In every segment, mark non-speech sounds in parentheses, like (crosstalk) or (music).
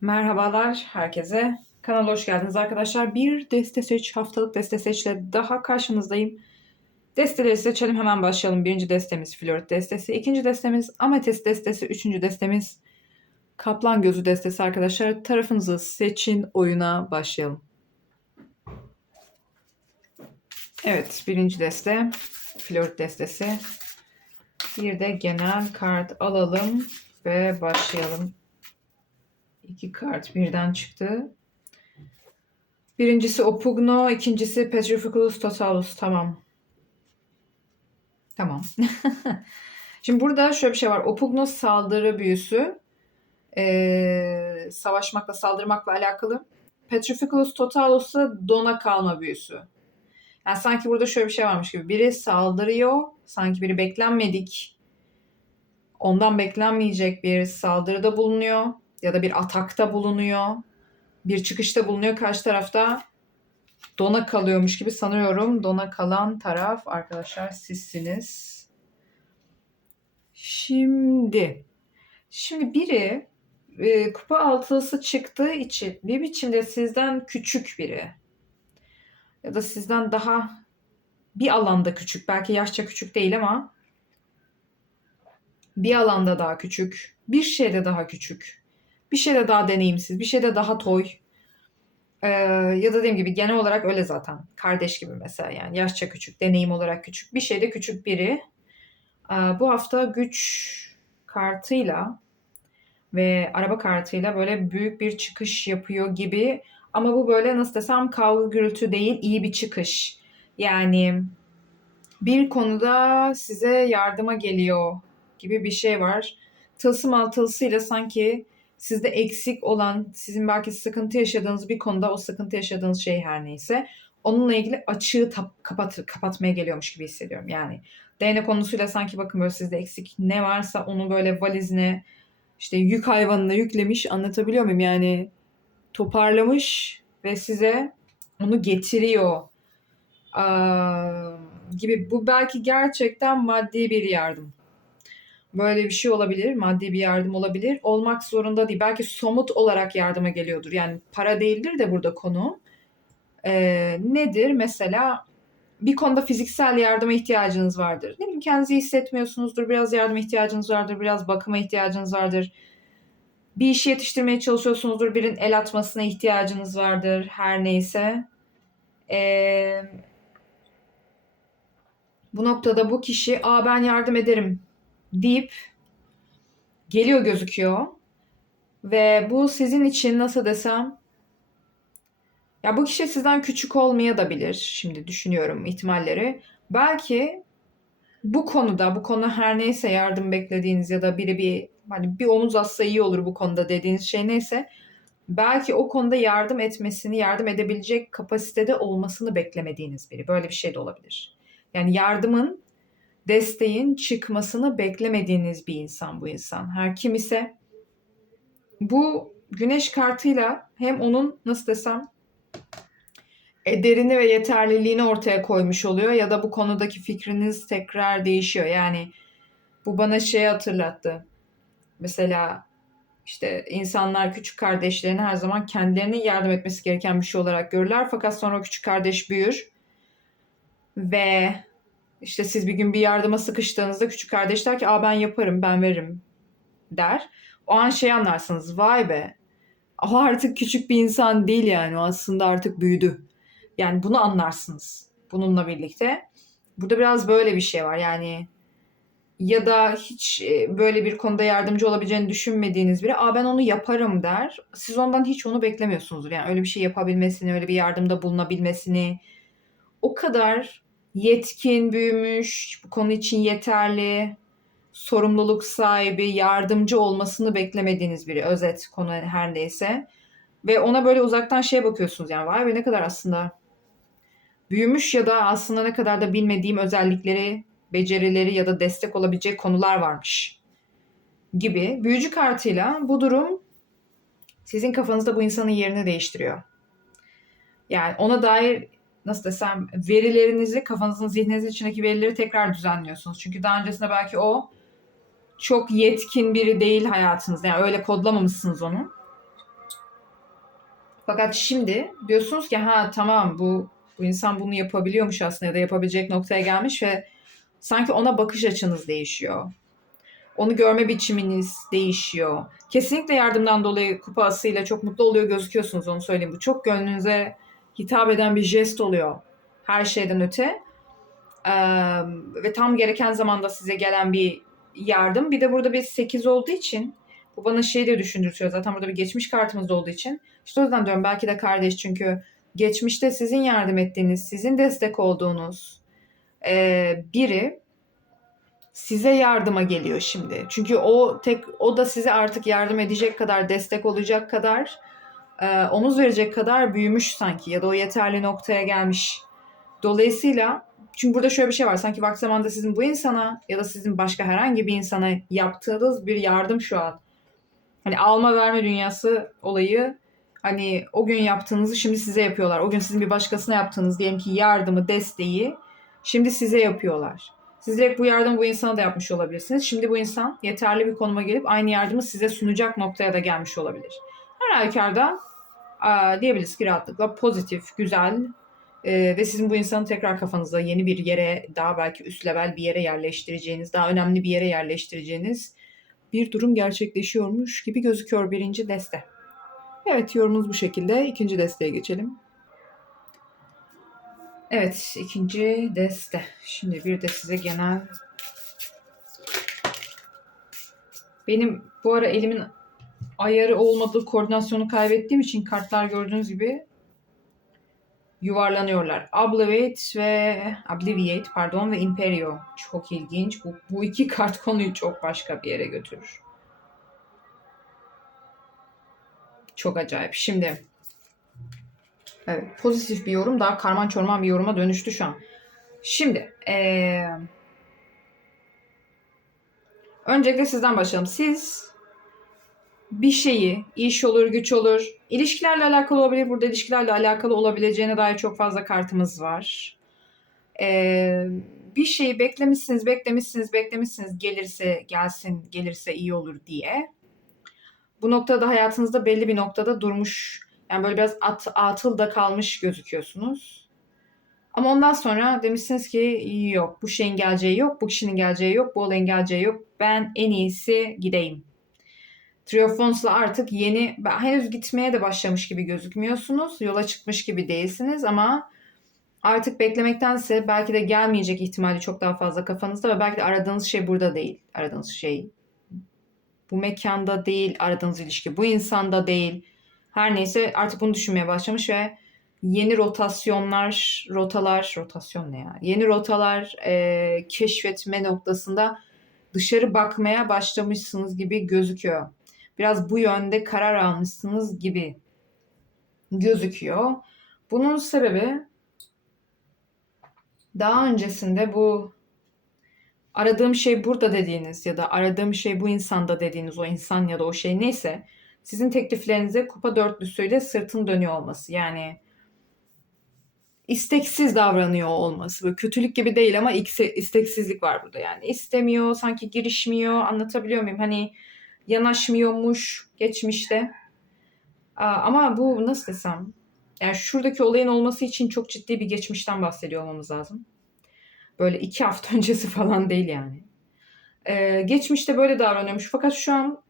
Merhabalar herkese. Kanala hoş geldiniz arkadaşlar. Bir deste seç, haftalık deste seçle daha karşınızdayım. Desteleri seçelim hemen başlayalım. Birinci destemiz flört destesi, ikinci destemiz ametist destesi, üçüncü destemiz kaplan gözü destesi arkadaşlar. Tarafınızı seçin, oyuna başlayalım. Evet, birinci deste flört destesi. Bir de genel kart alalım ve başlayalım. İki kart birden çıktı. Birincisi Opugno, ikincisi Petrificus Totalus. Tamam. Tamam. (laughs) Şimdi burada şöyle bir şey var. Opugno saldırı büyüsü. Ee, savaşmakla, saldırmakla alakalı. Petrificus Totalus da dona kalma büyüsü. Yani sanki burada şöyle bir şey varmış gibi. Biri saldırıyor. Sanki biri beklenmedik. Ondan beklenmeyecek bir saldırıda bulunuyor ya da bir atakta bulunuyor, bir çıkışta bulunuyor. Karşı tarafta dona kalıyormuş gibi sanıyorum. Dona kalan taraf arkadaşlar sizsiniz. Şimdi, şimdi biri e, kupa altılısı çıktığı için bir biçimde sizden küçük biri ya da sizden daha bir alanda küçük, belki yaşça küçük değil ama bir alanda daha küçük, bir şeyde daha küçük bir şeyde daha deneyimsiz, bir şeyde daha toy. Ee, ya da dediğim gibi genel olarak öyle zaten. Kardeş gibi mesela yani yaşça küçük, deneyim olarak küçük. Bir şeyde küçük biri. Ee, bu hafta güç kartıyla ve araba kartıyla böyle büyük bir çıkış yapıyor gibi. Ama bu böyle nasıl desem kavga gürültü değil, iyi bir çıkış. Yani bir konuda size yardıma geliyor gibi bir şey var. Tılsım altılısıyla sanki sizde eksik olan, sizin belki sıkıntı yaşadığınız bir konuda o sıkıntı yaşadığınız şey her neyse onunla ilgili açığı tap, kapat, kapatmaya geliyormuş gibi hissediyorum. Yani DNA konusuyla sanki bakın böyle sizde eksik ne varsa onu böyle valizine işte yük hayvanına yüklemiş anlatabiliyor muyum? Yani toparlamış ve size onu getiriyor Aa, gibi. Bu belki gerçekten maddi bir yardım. Böyle bir şey olabilir. Maddi bir yardım olabilir. Olmak zorunda değil. Belki somut olarak yardıma geliyordur. Yani para değildir de burada konu. Ee, nedir? Mesela bir konuda fiziksel yardıma ihtiyacınız vardır. Ne bileyim kendinizi hissetmiyorsunuzdur. Biraz yardıma ihtiyacınız vardır. Biraz bakıma ihtiyacınız vardır. Bir işi yetiştirmeye çalışıyorsunuzdur. Birinin el atmasına ihtiyacınız vardır. Her neyse. Ee, bu noktada bu kişi aa ben yardım ederim deyip geliyor gözüküyor. Ve bu sizin için nasıl desem ya bu kişi sizden küçük olmaya da bilir. Şimdi düşünüyorum ihtimalleri. Belki bu konuda, bu konu her neyse yardım beklediğiniz ya da biri bir hani bir omuz atsa iyi olur bu konuda dediğiniz şey neyse belki o konuda yardım etmesini, yardım edebilecek kapasitede olmasını beklemediğiniz biri. Böyle bir şey de olabilir. Yani yardımın desteğin çıkmasını beklemediğiniz bir insan bu insan. Her kim ise bu güneş kartıyla hem onun nasıl desem ederini ve yeterliliğini ortaya koymuş oluyor ya da bu konudaki fikriniz tekrar değişiyor. Yani bu bana şey hatırlattı. Mesela işte insanlar küçük kardeşlerine her zaman kendilerinin yardım etmesi gereken bir şey olarak görürler. Fakat sonra küçük kardeş büyür ve işte siz bir gün bir yardıma sıkıştığınızda küçük kardeş der ki Aa, ben yaparım ben veririm der. O an şey anlarsınız vay be o artık küçük bir insan değil yani o aslında artık büyüdü. Yani bunu anlarsınız bununla birlikte. Burada biraz böyle bir şey var yani ya da hiç e, böyle bir konuda yardımcı olabileceğini düşünmediğiniz biri aa ben onu yaparım der. Siz ondan hiç onu beklemiyorsunuzdur. Yani öyle bir şey yapabilmesini, öyle bir yardımda bulunabilmesini o kadar yetkin, büyümüş, bu konu için yeterli, sorumluluk sahibi, yardımcı olmasını beklemediğiniz biri. Özet konu her neyse. Ve ona böyle uzaktan şeye bakıyorsunuz yani vay be ne kadar aslında büyümüş ya da aslında ne kadar da bilmediğim özellikleri, becerileri ya da destek olabilecek konular varmış gibi. Büyücü kartıyla bu durum sizin kafanızda bu insanın yerini değiştiriyor. Yani ona dair nasıl desem verilerinizi kafanızın zihninizin içindeki verileri tekrar düzenliyorsunuz. Çünkü daha öncesinde belki o çok yetkin biri değil hayatınızda. Yani öyle kodlamamışsınız onu. Fakat şimdi diyorsunuz ki ha tamam bu bu insan bunu yapabiliyormuş aslında ya da yapabilecek noktaya gelmiş ve sanki ona bakış açınız değişiyor. Onu görme biçiminiz değişiyor. Kesinlikle yardımdan dolayı kupa asıyla çok mutlu oluyor gözüküyorsunuz onu söyleyeyim. Bu çok gönlünüze hitap eden bir jest oluyor. Her şeyden öte. Ee, ve tam gereken zamanda size gelen bir yardım. Bir de burada bir 8 olduğu için bu bana şey de düşündürtüyor. Zaten burada bir geçmiş kartımız olduğu için. İşte o yüzden diyorum belki de kardeş çünkü geçmişte sizin yardım ettiğiniz, sizin destek olduğunuz e, biri size yardıma geliyor şimdi. Çünkü o tek o da size artık yardım edecek kadar, destek olacak kadar, e, omuz verecek kadar büyümüş sanki ya da o yeterli noktaya gelmiş. Dolayısıyla çünkü burada şöyle bir şey var. Sanki vakti zamanında sizin bu insana ya da sizin başka herhangi bir insana yaptığınız bir yardım şu an. Hani alma verme dünyası olayı hani o gün yaptığınızı şimdi size yapıyorlar. O gün sizin bir başkasına yaptığınız diyelim ki yardımı, desteği şimdi size yapıyorlar. Siz direkt bu yardımı bu insana da yapmış olabilirsiniz. Şimdi bu insan yeterli bir konuma gelip aynı yardımı size sunacak noktaya da gelmiş olabilir. Her halükarda diyebiliriz ki rahatlıkla pozitif, güzel e, ve sizin bu insanı tekrar kafanızda yeni bir yere, daha belki üst level bir yere yerleştireceğiniz, daha önemli bir yere yerleştireceğiniz bir durum gerçekleşiyormuş gibi gözüküyor birinci deste. Evet yorumumuz bu şekilde. İkinci desteye geçelim. Evet ikinci deste. Şimdi bir de size genel benim bu ara elimin ayarı olmadığı koordinasyonu kaybettiğim için kartlar gördüğünüz gibi yuvarlanıyorlar. Obliviate ve Obliviate pardon ve Imperio. Çok ilginç. Bu, bu iki kart (laughs) konuyu çok başka bir yere götürür. Çok acayip. Şimdi evet, pozitif bir yorum daha karman çorman bir yoruma dönüştü şu an. Şimdi ee, öncelikle sizden başlayalım. Siz bir şeyi, iş olur, güç olur, ilişkilerle alakalı olabilir. Burada ilişkilerle alakalı olabileceğine dair çok fazla kartımız var. Ee, bir şeyi beklemişsiniz, beklemişsiniz, beklemişsiniz. Gelirse gelsin, gelirse iyi olur diye. Bu noktada hayatınızda belli bir noktada durmuş, yani böyle biraz at, atılda kalmış gözüküyorsunuz. Ama ondan sonra demişsiniz ki yok, bu şeyin geleceği yok, bu kişinin geleceği yok, bu olayın geleceği yok. Ben en iyisi gideyim Triofons'la artık yeni, henüz gitmeye de başlamış gibi gözükmüyorsunuz. Yola çıkmış gibi değilsiniz ama artık beklemektense belki de gelmeyecek ihtimali çok daha fazla kafanızda ve belki de aradığınız şey burada değil. Aradığınız şey bu mekanda değil, aradığınız ilişki bu insanda değil. Her neyse artık bunu düşünmeye başlamış ve yeni rotasyonlar, rotalar, rotasyon ne ya? Yeni rotalar e, keşfetme noktasında dışarı bakmaya başlamışsınız gibi gözüküyor biraz bu yönde karar almışsınız gibi gözüküyor. Bunun sebebi daha öncesinde bu aradığım şey burada dediğiniz ya da aradığım şey bu insanda dediğiniz o insan ya da o şey neyse sizin tekliflerinize kupa dörtlüsüyle sırtın dönüyor olması. Yani isteksiz davranıyor olması. Böyle kötülük gibi değil ama isteksizlik var burada yani. istemiyor, sanki girişmiyor. Anlatabiliyor muyum? Hani yanaşmıyormuş geçmişte. Ama bu nasıl desem yani şuradaki olayın olması için çok ciddi bir geçmişten bahsediyor olmamız lazım. Böyle iki hafta (laughs) öncesi falan değil yani. Ee, geçmişte böyle davranıyormuş fakat şu an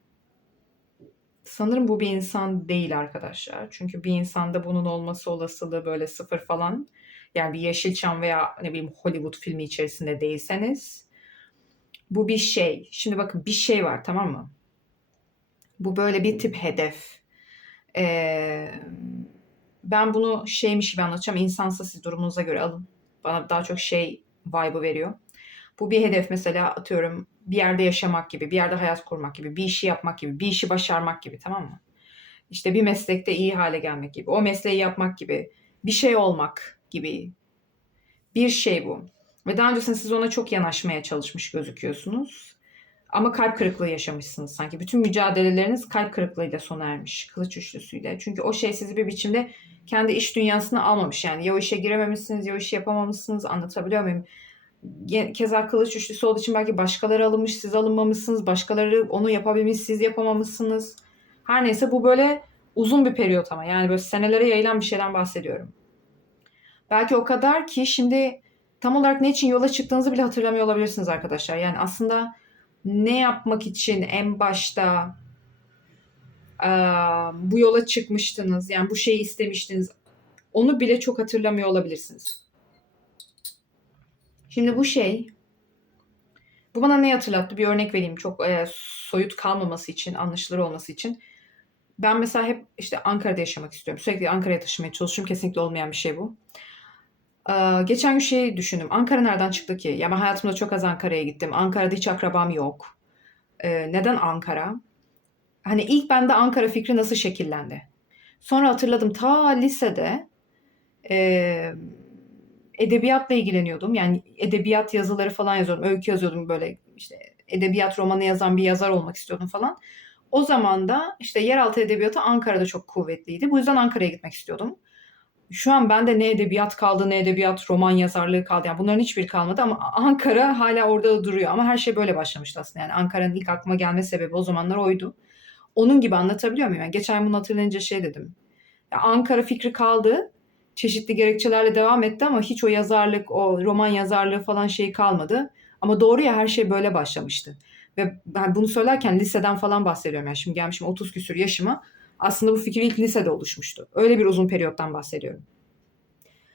sanırım bu bir insan değil arkadaşlar. Çünkü bir insanda bunun olması olasılığı böyle sıfır falan. Yani bir Yeşilçam veya ne bileyim Hollywood filmi içerisinde değilseniz. Bu bir şey. Şimdi bakın bir şey var tamam mı? Bu böyle bir tip hedef. Ee, ben bunu şeymiş gibi anlatacağım. İnsansa siz durumunuza göre alın. Bana daha çok şey vibe'ı veriyor. Bu bir hedef mesela atıyorum bir yerde yaşamak gibi, bir yerde hayat kurmak gibi, bir işi yapmak gibi, bir işi başarmak gibi tamam mı? İşte bir meslekte iyi hale gelmek gibi, o mesleği yapmak gibi, bir şey olmak gibi bir şey bu. Ve daha öncesinde siz ona çok yanaşmaya çalışmış gözüküyorsunuz. Ama kalp kırıklığı yaşamışsınız sanki. Bütün mücadeleleriniz kalp kırıklığıyla sona ermiş. Kılıç üçlüsüyle. Çünkü o şey sizi bir biçimde kendi iş dünyasına almamış. Yani ya o işe girememişsiniz ya o işi yapamamışsınız. Anlatabiliyor muyum? Keza kılıç üçlüsü olduğu için belki başkaları alınmış siz alınmamışsınız. Başkaları onu yapabilmiş siz yapamamışsınız. Her neyse bu böyle Uzun bir periyot ama yani böyle senelere yayılan bir şeyden bahsediyorum. Belki o kadar ki şimdi tam olarak ne için yola çıktığınızı bile hatırlamıyor olabilirsiniz arkadaşlar. Yani aslında ne yapmak için en başta eee, bu yola çıkmıştınız, yani bu şeyi istemiştiniz, onu bile çok hatırlamıyor olabilirsiniz. Şimdi bu şey, bu bana ne hatırlattı? Bir örnek vereyim çok eee, soyut kalmaması için, anlaşılır olması için. Ben mesela hep işte Ankara'da yaşamak istiyorum. Sürekli Ankara'ya taşımaya çalışıyorum. Kesinlikle olmayan bir şey bu. Ee, geçen gün şey düşündüm. Ankara nereden çıktı ki? Ya ben hayatımda çok az Ankara'ya gittim. Ankara'da hiç akrabam yok. Ee, neden Ankara? Hani ilk bende Ankara fikri nasıl şekillendi? Sonra hatırladım ta lisede e, edebiyatla ilgileniyordum. Yani edebiyat yazıları falan yazıyordum. Öykü yazıyordum böyle işte edebiyat romanı yazan bir yazar olmak istiyordum falan. O zaman da işte yeraltı edebiyatı Ankara'da çok kuvvetliydi. Bu yüzden Ankara'ya gitmek istiyordum. Şu an bende ne edebiyat kaldı ne edebiyat roman yazarlığı kaldı. Yani bunların hiçbiri kalmadı ama Ankara hala orada duruyor. Ama her şey böyle başlamıştı aslında. Yani Ankara'nın ilk aklıma gelme sebebi o zamanlar oydu. Onun gibi anlatabiliyor muyum? Yani geçen bunu hatırlayınca şey dedim. Ya Ankara fikri kaldı. Çeşitli gerekçelerle devam etti ama hiç o yazarlık, o roman yazarlığı falan şey kalmadı. Ama doğru ya her şey böyle başlamıştı. Ve ben bunu söylerken liseden falan bahsediyorum. Yani şimdi gelmişim 30 küsür yaşıma. Aslında bu fikir ilk lisede oluşmuştu. Öyle bir uzun periyottan bahsediyorum.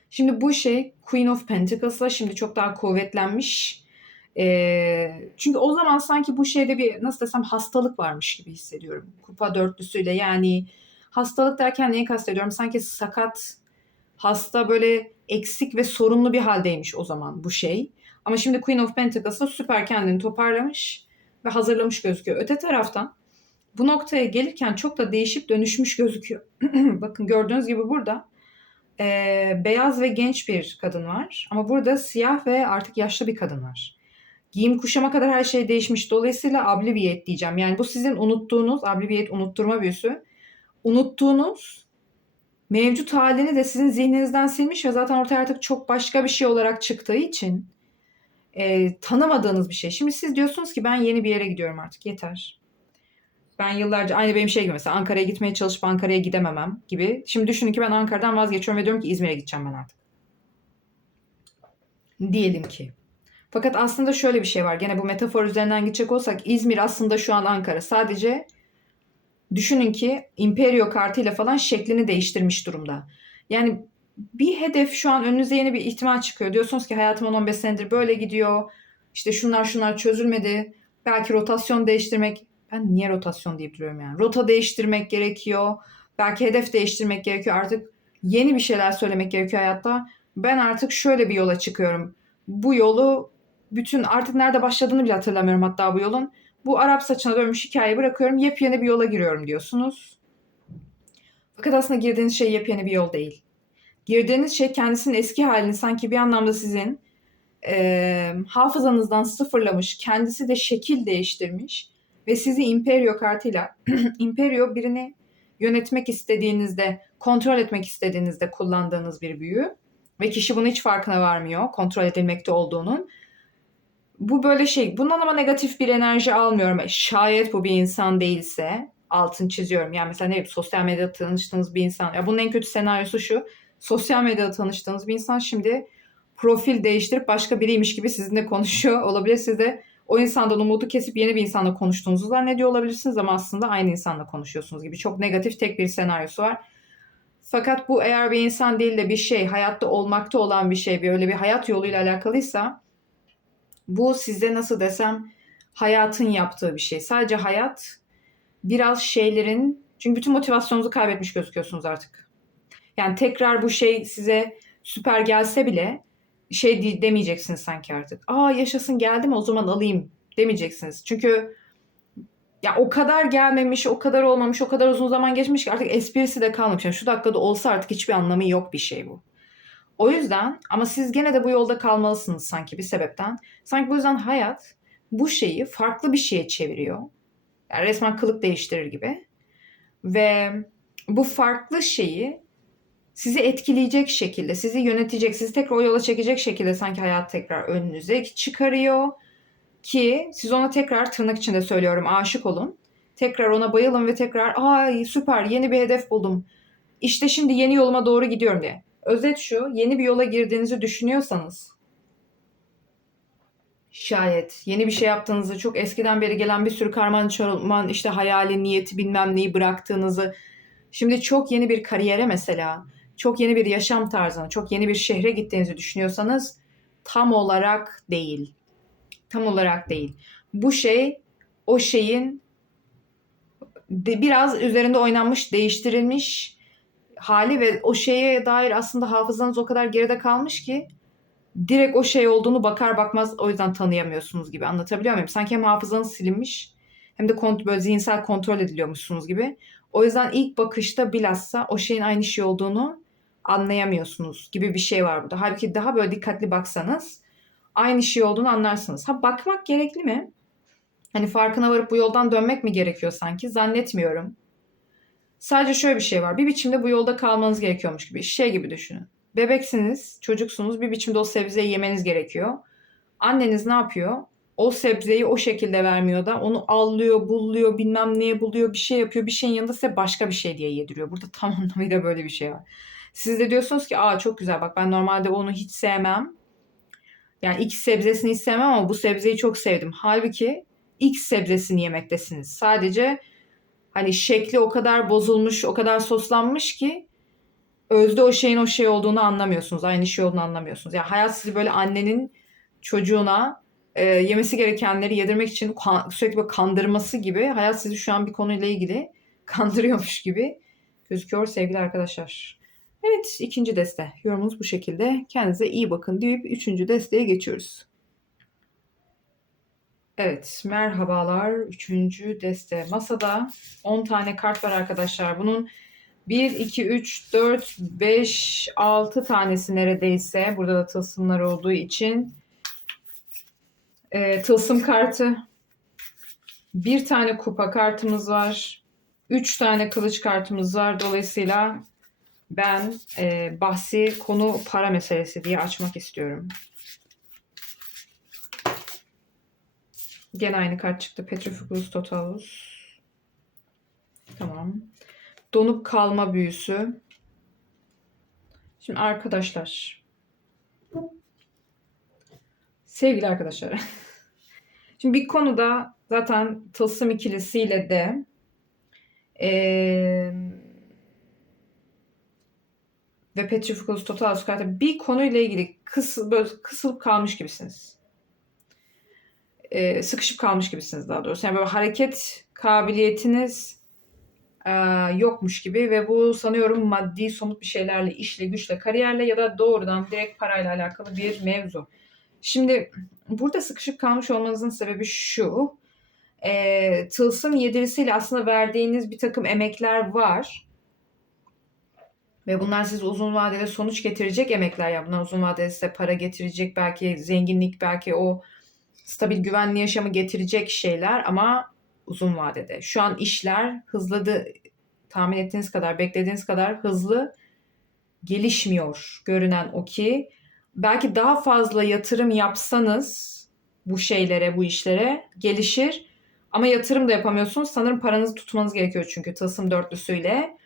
Şimdi bu şey Queen of Pentacles'la şimdi çok daha kuvvetlenmiş. Ee, çünkü o zaman sanki bu şeyde bir nasıl desem hastalık varmış gibi hissediyorum. Kupa dörtlüsüyle yani hastalık derken neyi kastediyorum? Sanki sakat, hasta böyle eksik ve sorunlu bir haldeymiş o zaman bu şey. Ama şimdi Queen of Pentacles'la süper kendini toparlamış ve hazırlamış gözüküyor. Öte taraftan bu noktaya gelirken çok da değişip dönüşmüş gözüküyor. (clears throat) Bakın gördüğünüz gibi burada e, beyaz ve genç bir kadın var. Ama burada siyah ve artık yaşlı bir kadın var. Giyim kuşama kadar her şey değişmiş. Dolayısıyla abliviyet diyeceğim. Yani bu sizin unuttuğunuz, abliviyet unutturma büyüsü. Unuttuğunuz mevcut halini de sizin zihninizden silmiş ve zaten ortaya artık çok başka bir şey olarak çıktığı için e, tanımadığınız bir şey. Şimdi siz diyorsunuz ki ben yeni bir yere gidiyorum artık yeter. Ben yıllarca aynı benim şey gibi mesela Ankara'ya gitmeye çalışıp Ankara'ya gidememem gibi. Şimdi düşünün ki ben Ankara'dan vazgeçiyorum ve diyorum ki İzmir'e gideceğim ben artık. Diyelim ki. Fakat aslında şöyle bir şey var. Gene bu metafor üzerinden gidecek olsak İzmir aslında şu an Ankara. Sadece düşünün ki İmperio kartıyla falan şeklini değiştirmiş durumda. Yani bir hedef şu an önünüze yeni bir ihtimal çıkıyor. Diyorsunuz ki hayatım 10-15 senedir böyle gidiyor. İşte şunlar şunlar çözülmedi. Belki rotasyon değiştirmek ben niye rotasyon deyip duruyorum yani. Rota değiştirmek gerekiyor. Belki hedef değiştirmek gerekiyor. Artık yeni bir şeyler söylemek gerekiyor hayatta. Ben artık şöyle bir yola çıkıyorum. Bu yolu bütün artık nerede başladığını bile hatırlamıyorum hatta bu yolun. Bu Arap saçına dönmüş hikayeyi bırakıyorum. Yepyeni bir yola giriyorum diyorsunuz. Fakat aslında girdiğiniz şey yepyeni bir yol değil. Girdiğiniz şey kendisinin eski halini sanki bir anlamda sizin e, hafızanızdan sıfırlamış, kendisi de şekil değiştirmiş ve sizi Imperio kartıyla (clears throat) Imperio birini yönetmek istediğinizde, kontrol etmek istediğinizde kullandığınız bir büyü ve kişi bunun hiç farkına varmıyor kontrol edilmekte olduğunun. Bu böyle şey, bundan ama negatif bir enerji almıyorum. Şayet bu bir insan değilse altın çiziyorum. Yani mesela ne sosyal medyada tanıştığınız bir insan. Ya bunun en kötü senaryosu şu. Sosyal medyada tanıştığınız bir insan şimdi profil değiştirip başka biriymiş gibi sizinle konuşuyor olabilir. Siz de o insandan umudu kesip yeni bir insanla konuştuğunuzu zannediyor olabilirsiniz ama aslında aynı insanla konuşuyorsunuz gibi. Çok negatif tek bir senaryosu var. Fakat bu eğer bir insan değil de bir şey, hayatta olmakta olan bir şey, bir öyle bir hayat yoluyla alakalıysa bu size nasıl desem hayatın yaptığı bir şey. Sadece hayat biraz şeylerin çünkü bütün motivasyonunuzu kaybetmiş gözüküyorsunuz artık. Yani tekrar bu şey size süper gelse bile şey demeyeceksiniz sanki artık. Aa yaşasın geldi mi o zaman alayım demeyeceksiniz. Çünkü ya o kadar gelmemiş, o kadar olmamış, o kadar uzun zaman geçmiş ki artık esprisi de kalmamış. Yani şu dakikada olsa artık hiçbir anlamı yok bir şey bu. O yüzden ama siz gene de bu yolda kalmalısınız sanki bir sebepten. Sanki bu yüzden hayat bu şeyi farklı bir şeye çeviriyor. Yani resmen kılık değiştirir gibi. Ve bu farklı şeyi sizi etkileyecek şekilde, sizi yönetecek, sizi tekrar o yola çekecek şekilde sanki hayat tekrar önünüze çıkarıyor. Ki siz ona tekrar tırnak içinde söylüyorum aşık olun. Tekrar ona bayılın ve tekrar ay süper yeni bir hedef buldum. İşte şimdi yeni yoluma doğru gidiyorum diye. Özet şu, yeni bir yola girdiğinizi düşünüyorsanız şayet yeni bir şey yaptığınızı, çok eskiden beri gelen bir sürü karman çorman işte hayali, niyeti bilmem neyi bıraktığınızı, şimdi çok yeni bir kariyere mesela, çok yeni bir yaşam tarzına, çok yeni bir şehre gittiğinizi düşünüyorsanız tam olarak değil. Tam olarak değil. Bu şey o şeyin de biraz üzerinde oynanmış, değiştirilmiş hali ve o şeye dair aslında hafızanız o kadar geride kalmış ki direkt o şey olduğunu bakar bakmaz o yüzden tanıyamıyorsunuz gibi anlatabiliyor muyum? Sanki hem hafızanız silinmiş hem de kont böyle zihinsel kontrol ediliyormuşsunuz gibi. O yüzden ilk bakışta bilhassa o şeyin aynı şey olduğunu anlayamıyorsunuz gibi bir şey var burada. Halbuki daha böyle dikkatli baksanız aynı şey olduğunu anlarsınız. Ha bakmak gerekli mi? Hani farkına varıp bu yoldan dönmek mi gerekiyor sanki? Zannetmiyorum. Sadece şöyle bir şey var. Bir biçimde bu yolda kalmanız gerekiyormuş gibi. Şey gibi düşünün. Bebeksiniz, çocuksunuz. Bir biçimde o sebzeyi yemeniz gerekiyor. Anneniz ne yapıyor? O sebzeyi o şekilde vermiyor da onu allıyor, bulluyor, bilmem neye buluyor, bir şey yapıyor. Bir şeyin yanında size başka bir şey diye yediriyor. Burada tam (laughs) anlamıyla böyle bir şey var. Siz de diyorsunuz ki aa çok güzel bak ben normalde onu hiç sevmem. Yani X sebzesini hiç sevmem ama bu sebzeyi çok sevdim. Halbuki X sebzesini yemektesiniz. Sadece hani şekli o kadar bozulmuş, o kadar soslanmış ki özde o şeyin o şey olduğunu anlamıyorsunuz. Aynı şey olduğunu anlamıyorsunuz. Yani hayat sizi böyle annenin çocuğuna e, yemesi gerekenleri yedirmek için kan, sürekli böyle kandırması gibi hayat sizi şu an bir konuyla ilgili (laughs) kandırıyormuş gibi gözüküyor sevgili arkadaşlar. Evet ikinci deste yorumumuz bu şekilde. Kendinize iyi bakın deyip üçüncü desteye geçiyoruz. Evet, merhabalar. Üçüncü deste. Masada 10 tane kart var arkadaşlar. Bunun 1, 2, 3, 4, 5, 6 tanesi neredeyse. Burada da tılsımlar olduğu için. E, tılsım kartı. Bir tane kupa kartımız var. Üç tane kılıç kartımız var. Dolayısıyla ben e, bahsi konu para meselesi diye açmak istiyorum. Gene aynı kart çıktı. Petrificus Totalus. Tamam. Donup kalma büyüsü. Şimdi arkadaşlar. Sevgili arkadaşlar. (laughs) Şimdi bir konuda zaten tılsım ikilisiyle de ee, ve Petrificus Totalus kartı bir konuyla ilgili kıs, böyle kısılıp kalmış gibisiniz e, sıkışıp kalmış gibisiniz daha doğrusu. Yani böyle hareket kabiliyetiniz e, yokmuş gibi ve bu sanıyorum maddi somut bir şeylerle, işle, güçle, kariyerle ya da doğrudan direkt parayla alakalı bir mevzu. Şimdi burada sıkışıp kalmış olmanızın sebebi şu. E, tılsım yedirisiyle aslında verdiğiniz bir takım emekler var. Ve bunlar size uzun vadede sonuç getirecek emekler ya. Bunlar uzun vadede size para getirecek belki zenginlik belki o stabil güvenli yaşamı getirecek şeyler ama uzun vadede. Şu an işler hızladı tahmin ettiğiniz kadar, beklediğiniz kadar hızlı gelişmiyor. Görünen o ki belki daha fazla yatırım yapsanız bu şeylere, bu işlere gelişir. Ama yatırım da yapamıyorsunuz. Sanırım paranızı tutmanız gerekiyor çünkü tılsım dörtlüsüyle.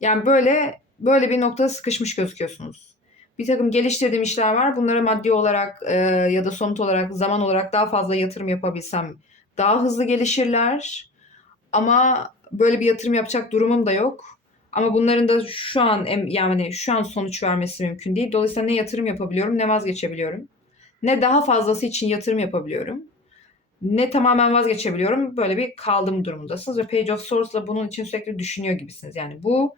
Yani böyle böyle bir noktada sıkışmış gözüküyorsunuz bir takım geliştirdiğim işler var. Bunlara maddi olarak e, ya da somut olarak, zaman olarak daha fazla yatırım yapabilsem daha hızlı gelişirler. Ama böyle bir yatırım yapacak durumum da yok. Ama bunların da şu an yani şu an sonuç vermesi mümkün değil. Dolayısıyla ne yatırım yapabiliyorum ne vazgeçebiliyorum. Ne daha fazlası için yatırım yapabiliyorum. Ne tamamen vazgeçebiliyorum. Böyle bir kaldım durumundasınız ve Page of Swords'la bunun için sürekli düşünüyor gibisiniz. Yani bu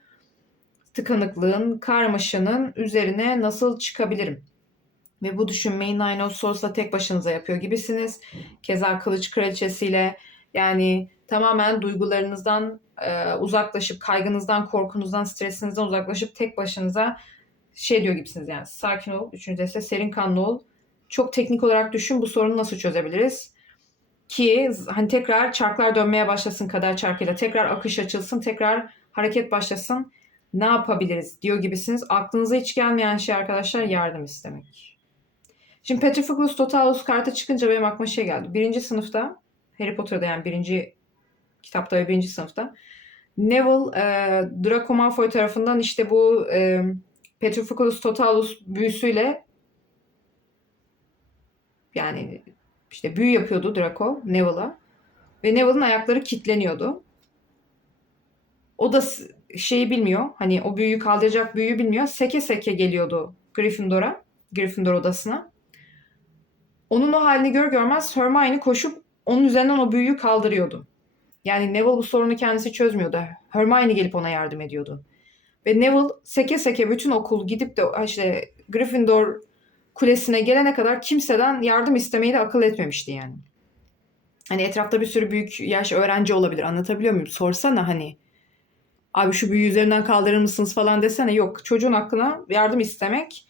tıkanıklığın, karmaşanın üzerine nasıl çıkabilirim? Ve bu düşünmeyi Nine of Swords'la tek başınıza yapıyor gibisiniz. Keza Kılıç Kraliçesiyle yani tamamen duygularınızdan e, uzaklaşıp, kaygınızdan, korkunuzdan, stresinizden uzaklaşıp tek başınıza şey diyor gibisiniz yani sakin ol. Üçüncü deste serin kanlı ol. Çok teknik olarak düşün bu sorunu nasıl çözebiliriz? Ki hani tekrar çarklar dönmeye başlasın kadar çarkıyla tekrar akış açılsın, tekrar hareket başlasın ne yapabiliriz diyor gibisiniz. Aklınıza hiç gelmeyen şey arkadaşlar yardım istemek. Şimdi Petrificus Totalus kartı çıkınca benim aklıma şey geldi. Birinci sınıfta Harry Potter'da yani birinci Kitapta ve birinci sınıfta. Neville e, Draco Malfoy tarafından işte bu e, Petrificus Totalus büyüsüyle yani işte büyü yapıyordu Draco Neville'a. Ve Neville'ın ayakları kilitleniyordu. O da şeyi bilmiyor. Hani o büyüyü kaldıracak büyüyü bilmiyor. Seke seke geliyordu Gryffindor'a. Gryffindor odasına. Onun o halini gör görmez Hermione koşup onun üzerinden o büyüyü kaldırıyordu. Yani Neville bu sorunu kendisi çözmüyordu. Hermione gelip ona yardım ediyordu. Ve Neville seke seke bütün okul gidip de işte Gryffindor kulesine gelene kadar kimseden yardım istemeyi de akıl etmemişti yani. Hani etrafta bir sürü büyük yaş öğrenci olabilir. Anlatabiliyor muyum? Sorsana hani abi şu büyüğü üzerinden kaldırır mısınız falan desene. Yok çocuğun aklına yardım istemek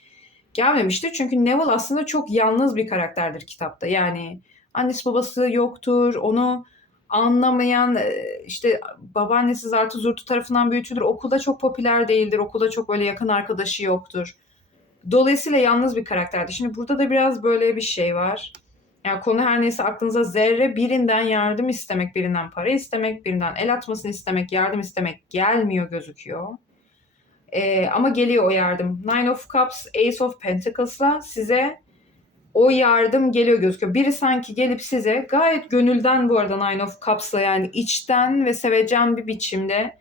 gelmemiştir. Çünkü Neville aslında çok yalnız bir karakterdir kitapta. Yani annesi babası yoktur. Onu anlamayan e, işte babaannesi zartı zurtu tarafından büyütülür. Okulda çok popüler değildir. Okulda çok böyle yakın arkadaşı yoktur. Dolayısıyla yalnız bir karakterdi. Şimdi burada da biraz böyle bir şey var. Yani konu her neyse aklınıza zerre birinden yardım istemek, birinden para istemek, birinden el atmasını istemek, yardım istemek gelmiyor gözüküyor. Ee, ama geliyor o yardım. Nine of Cups, Ace of Pentacles'la size o yardım geliyor gözüküyor. Biri sanki gelip size gayet gönülden bu arada Nine of Cups'la yani içten ve sevecen bir biçimde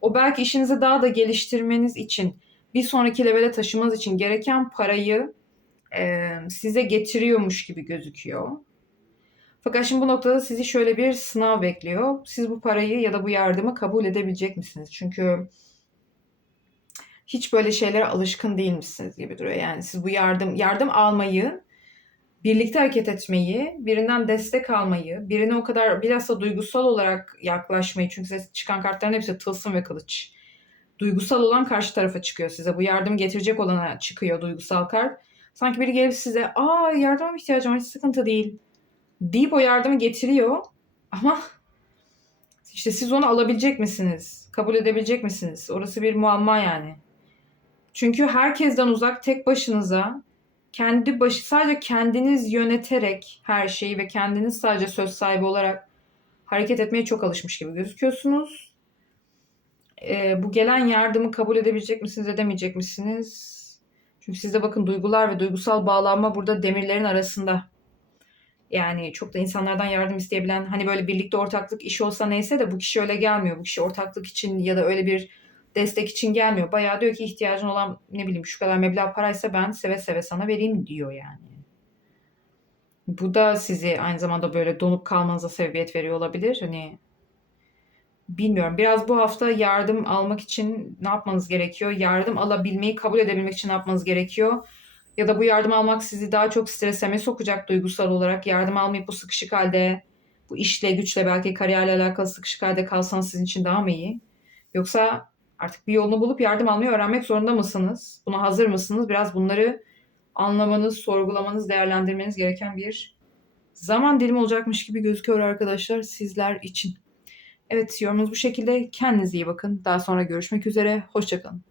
o belki işinizi daha da geliştirmeniz için bir sonraki levele taşımanız için gereken parayı e, size getiriyormuş gibi gözüküyor. Fakat şimdi bu noktada sizi şöyle bir sınav bekliyor. Siz bu parayı ya da bu yardımı kabul edebilecek misiniz? Çünkü hiç böyle şeylere alışkın değilmişsiniz gibi duruyor. Yani siz bu yardım yardım almayı, birlikte hareket etmeyi, birinden destek almayı, birine o kadar biraz da duygusal olarak yaklaşmayı çünkü size çıkan kartların hepsi tılsım ve kılıç. Duygusal olan karşı tarafa çıkıyor size. Bu yardımı getirecek olana çıkıyor duygusal kart. Sanki biri gelip size aa yardıma ihtiyacım var hiç sıkıntı değil deyip o yardımı getiriyor ama işte siz onu alabilecek misiniz? Kabul edebilecek misiniz? Orası bir muamma yani. Çünkü herkesten uzak tek başınıza kendi başı sadece kendiniz yöneterek her şeyi ve kendiniz sadece söz sahibi olarak hareket etmeye çok alışmış gibi gözüküyorsunuz. Ee, bu gelen yardımı kabul edebilecek misiniz, edemeyecek misiniz? Çünkü sizde bakın duygular ve duygusal bağlanma burada demirlerin arasında. Yani çok da insanlardan yardım isteyebilen hani böyle birlikte ortaklık iş olsa neyse de bu kişi öyle gelmiyor. Bu kişi ortaklık için ya da öyle bir destek için gelmiyor. Bayağı diyor ki ihtiyacın olan ne bileyim şu kadar meblağ paraysa ben seve seve sana vereyim diyor yani. Bu da sizi aynı zamanda böyle donup kalmanıza sebebiyet veriyor olabilir. Hani bilmiyorum. Biraz bu hafta yardım almak için ne yapmanız gerekiyor? Yardım alabilmeyi kabul edebilmek için ne yapmanız gerekiyor? Ya da bu yardım almak sizi daha çok strese sokacak duygusal olarak. Yardım almayıp bu sıkışık halde, bu işle, güçle, belki kariyerle alakalı sıkışık halde kalsanız sizin için daha mı iyi? Yoksa artık bir yolunu bulup yardım almayı öğrenmek zorunda mısınız? Buna hazır mısınız? Biraz bunları anlamanız, sorgulamanız, değerlendirmeniz gereken bir zaman dilimi olacakmış gibi gözüküyor arkadaşlar sizler için. Evet yorumunuz bu şekilde. Kendinize iyi bakın. Daha sonra görüşmek üzere. Hoşçakalın.